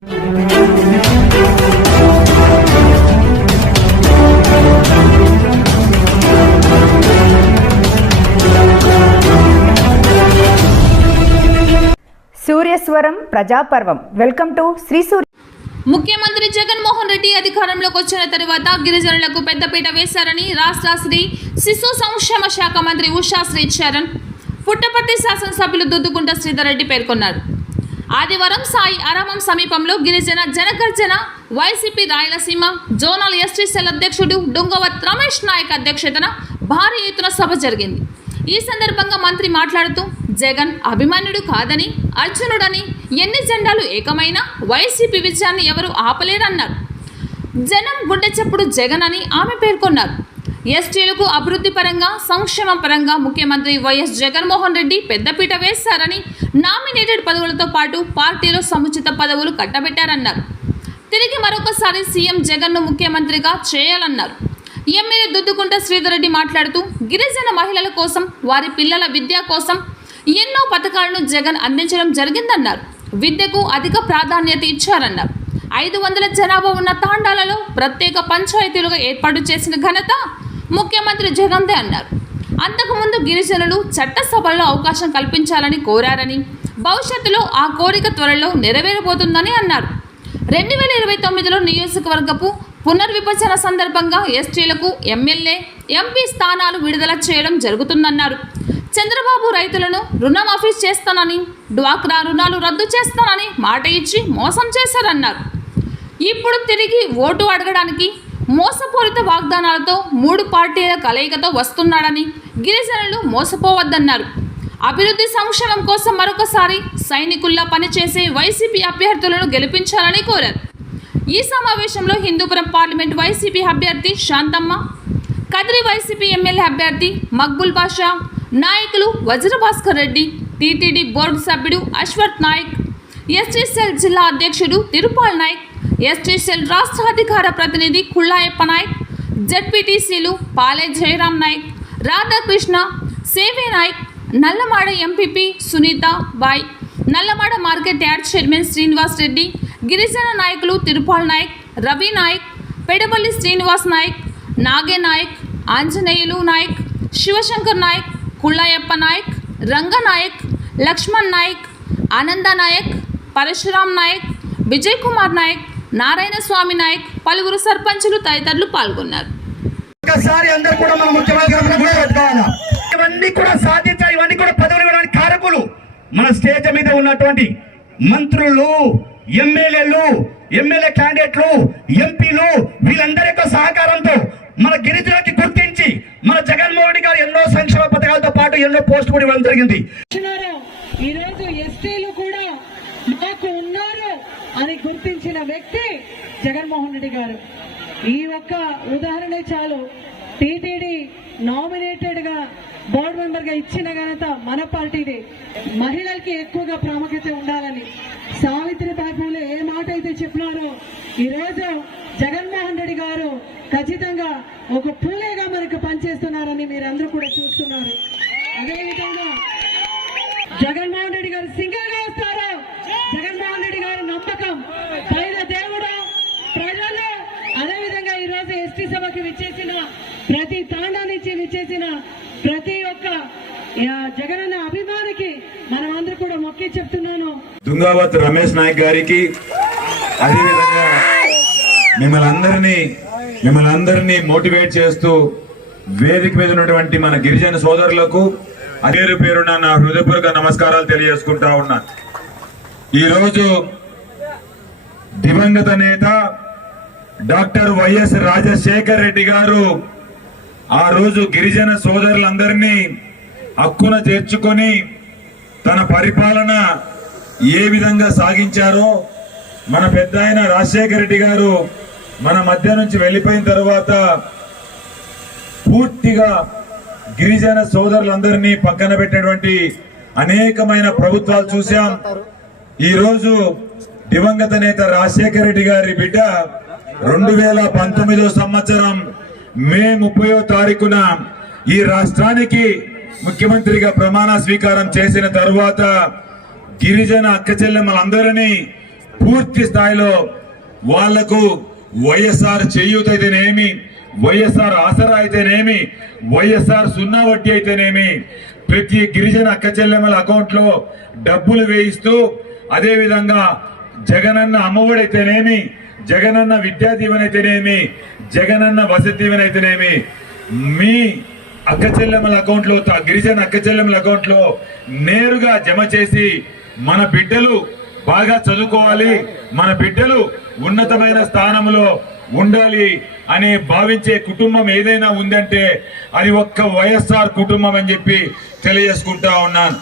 సూర్యస్వరం ప్రజాపర్వం. Welcome to Shri సూర్య. ముఖ్యమంత్రి జగన్మోహన్ రెడ్డి అధికారంలోకి వచ్చిన తరువాత గిరిజనులకు పెద్దపీట వేశారని రాష్ట్ర స్త్రీ శిశు సంక్షేమ శాఖ మంత్రి ఉషా శ్రీచరణ్, పుట్టపర్తి శాసనసభ్యులు దుద్దుకుంట శ్రీధర్ రెడ్డి పేర్కొన్నారు. ఆదివారం సాయి ఆరామం సమీపంలో గిరిజన Jana Garjana YCP Rayalaseema zonal ST cell అధ్యక్షుడు డుంగవత్ రమేష్ నాయక్ అధ్యక్షతన భారీ ఎత్తున సభ జరిగింది. ఈ సందర్భంగా మంత్రి మాట్లాడుతూ జగన్ అభిమానుడు కాదని, అర్జునుడని, ఎన్ని జెండాలు ఏకమైనా వైసీపీ విజయాన్ని ఎవరు ఆపలేరన్నారు. జనం గుండె చప్పుడు జగన్ అని ఆమె పేర్కొన్నారు. ఎస్టీలకు అభివృద్ధి పరంగా, సంక్షేమం పరంగా ముఖ్యమంత్రి వైఎస్ జగన్మోహన్ రెడ్డి పెద్దపీట వేశారని, నామినేటెడ్ పదవులతో పాటు పార్టీలో సముచిత పదవులు కట్టబెట్టారన్నారు. తిరిగి మరొకసారి సీఎం జగన్ను ముఖ్యమంత్రిగా చేయాలన్నారు. ఎమ్మెల్యే దుద్దుకుంట శ్రీధర్ రెడ్డి మాట్లాడుతూ గిరిజన మహిళల కోసం, వారి పిల్లల విద్య కోసం ఎన్నో పథకాలను జగన్ అందించడం జరిగిందన్నారు. విద్యకు అధిక ప్రాధాన్యత ఇచ్చారన్నారు. 500 జనాభా ఉన్న తాండాలలో ప్రత్యేక పంచాయతీలుగా ఏర్పాటు చేసిన ఘనత ముఖ్యమంత్రి జగన్దే అన్నారు. అంతకుముందు గిరిజనులు చట్టసభల్లో అవకాశం కల్పించాలని కోరారని, భవిష్యత్తులో ఆ కోరిక త్వరలో నెరవేరబోతుందని అన్నారు. 2029లో నియోజకవర్గపు పునర్విభజన సందర్భంగా ఎస్టీలకు ఎమ్మెల్యే, ఎంపీ స్థానాలు విడుదల చేయడం జరుగుతుందన్నారు. చంద్రబాబు రైతులను రుణమాఫీ చేస్తానని, డ్వాక్రా రుణాలు రద్దు చేస్తానని మాట ఇచ్చి మోసం చేశారన్నారు. ఇప్పుడు తిరిగి ఓటు అడగడానికి మోసపూరిత వాగ్దానాలతో 3 పార్టీల కలయికతో వస్తున్నాడని, గిరిజనులు మోసపోవద్దన్నారు. అభివృద్ధి సంక్షేమం కోసం మరొకసారి సైనికుల్లా పనిచేసే వైసీపీ అభ్యర్థులను గెలిపించాలని కోరారు. ఈ సమావేశంలో హిందూపురం పార్లమెంట్ వైసీపీ అభ్యర్థి శాంతమ్మ, కదిరి వైసీపీ ఎమ్మెల్యే అభ్యర్థి మక్బుల్ బాషా, నాయకులు వజ్రభాస్కర్ రెడ్డి, టీటీడీ బోర్డు సభ్యుడు అశ్వత్ నాయక్, ఎస్టీ సెల్ జిల్లా అధ్యక్షుడు తిరుపాల్ నాయక్, ఎస్టీ సెల్ రాష్ట్ర అధికార ప్రతినిధి కుళ్ళాయప్ప నాయక్, జడ్పీటీసీలు పాలే Jayaram Nayak, Radhakrishna, Seve Nayak, Nallamada MPP Sunitha Bai, Nallamada market yard chairman Srinivas Reddy, గిరిజన నాయకులు తిరుపాల్ నాయక్, రవి నాయక్, పెడబల్లి శ్రీనివాస్ నాయక్, నాగే నాయక్, ఆంజనేయులు నాయక్, శివశంకర్ నాయక్, కుళ్ళాయప్ప నాయక్, రంగనాయక్, లక్ష్మణ్ నాయక్, ఆనంద నాయక్, పరశురామ్ నాయక్, విజయ్ కుమార్ నాయక్, నారాయణ స్వామి నాయక్, పలువురు సర్పంచులు తదితరులు పాల్గొన్నారు. ఇవన్నీ కూడా సాధించాలి, ఇవన్నీ కూడా పదవులు ఇవ్వడానికి కారకులు మన స్టేజ్ మీద ఉన్నటువంటి మంత్రులు, ఎమ్మెల్యేలు, ఎమ్మెల్యే క్యాండిడేట్లు, ఎంపీలు, వీళ్ళందరి యొక్క సహకారంతో మన గిరిజనులకి గుర్తించి మన జగన్మోహన్ రెడ్డి గారు ఎన్నో సంక్షేమ పథకాలతో పాటు ఎన్నో పోస్టులు కూడా ఇవ్వడం జరిగింది. ఈరోజు ఎస్టీలు కూడా మాకు ఉన్నారు అని గుర్తించిన వ్యక్తి జగన్మోహన్ రెడ్డి గారు. ఈ ఒక్క ఉదాహరణ చాలు. టీటీడీ నామినేటెడ్ గా బోర్డు మెంబర్ గా ఇచ్చిన ఘనత మన పార్టీది. మహిళలకి ఎక్కువగా ప్రాముఖ్యత ఉండాలని సావిత్రిబాయి పూలే ఏ మాట అయితే చెప్పినారో, ఈరోజు జగన్మోహన్ రెడ్డి గారు ఖచ్చితంగా ఒక పూలేగా మనకు పనిచేస్తున్నారని మీరందరూ కూడా చూస్తున్నారు. అదేవిధంగా జగన్మోహన్ రెడ్డి గారు సింగిల్ గా వస్తారు. జగన్మోహన్ రెడ్డి గారి నమ్మకం పైన దేవుడు, ప్రజలు, అదేవిధంగా ఈరోజు ఎస్టీ సభకి విచ్చేసిన ప్రతి తాండా నుంచి విచ్చేసిన ప్రతి ఒక్క జగనన్న అభిమానికి మనం అందరూ కూడా మొక్కి చెప్తున్నాను. దుంగవత్ రమేష్ నాయక్ గారికి, అదేవిధంగా మిమ్మల్ని అందరినీ మోటివేట్ చేస్తూ వేదిక మీద ఉన్నటువంటి మన గిరిజన సోదరులకు పేరు పేరున నా హృదయపూర్వక నమస్కారాలు తెలియజేసుకుంటా ఉన్నా. ఈరోజు దివంగత నేత డాక్టర్ వైఎస్ రాజశేఖర్ రెడ్డి గారు ఆ రోజు గిరిజన సోదరులందరినీ హక్కున చేర్చుకొని తన పరిపాలన ఏ విధంగా సాగించారో, మన పెద్ద ఆయన రాజశేఖర్ రెడ్డి గారు మన మధ్య నుంచి వెళ్ళిపోయిన తర్వాత పూర్తిగా గిరిజన సోదరులందరినీ పక్కన పెట్టినటువంటి అనేకమైన ప్రభుత్వాలు చూశాం. ఈ రోజు దివంగత నేత రాజశేఖర రెడ్డి గారి బిడ్డ 2019 సంవత్సరం మే 30వ తారీఖున ఈ రాష్ట్రానికి ముఖ్యమంత్రిగా ప్రమాణ స్వీకారం చేసిన తరువాత గిరిజన అక్క చెల్లెమ్మలందరినీ పూర్తి స్థాయిలో వాళ్లకు వైఎస్ఆర్ చేయూత అయితేనేమి, వైఎస్ఆర్ ఆసరా అయితేనేమి, వైఎస్ఆర్ సున్నా వడ్డీ అయితేనేమి, ప్రతి గిరిజన అక్క చెల్లెమ్మల అకౌంట్ లో డబ్బులు వేయిస్తూ, అదే విధంగా జగనన్న అమ్మఒడి అయితేనేమి, జగనన్న విద్యా దీవెన అయితేనేమి, జగనన్న వసతి దీవెన అయితేనేమి మీ అక్క చెల్లెమ్మల అకౌంట్ లో, గిరిజన అక్క చెల్లెమ్మల అకౌంట్ లో నేరుగా జమ చేసి మన బిడ్డలు బాగా చదువుకోవాలి, మన బిడ్డలు ఉన్నతమైన స్థానంలో ఉండాలి అని భావించే కుటుంబం ఏదైనా ఉందంటే అది ఒక్క వైఎస్ఆర్ కుటుంబం అని చెప్పి తెలియజేసుకుంటా ఉన్నాను.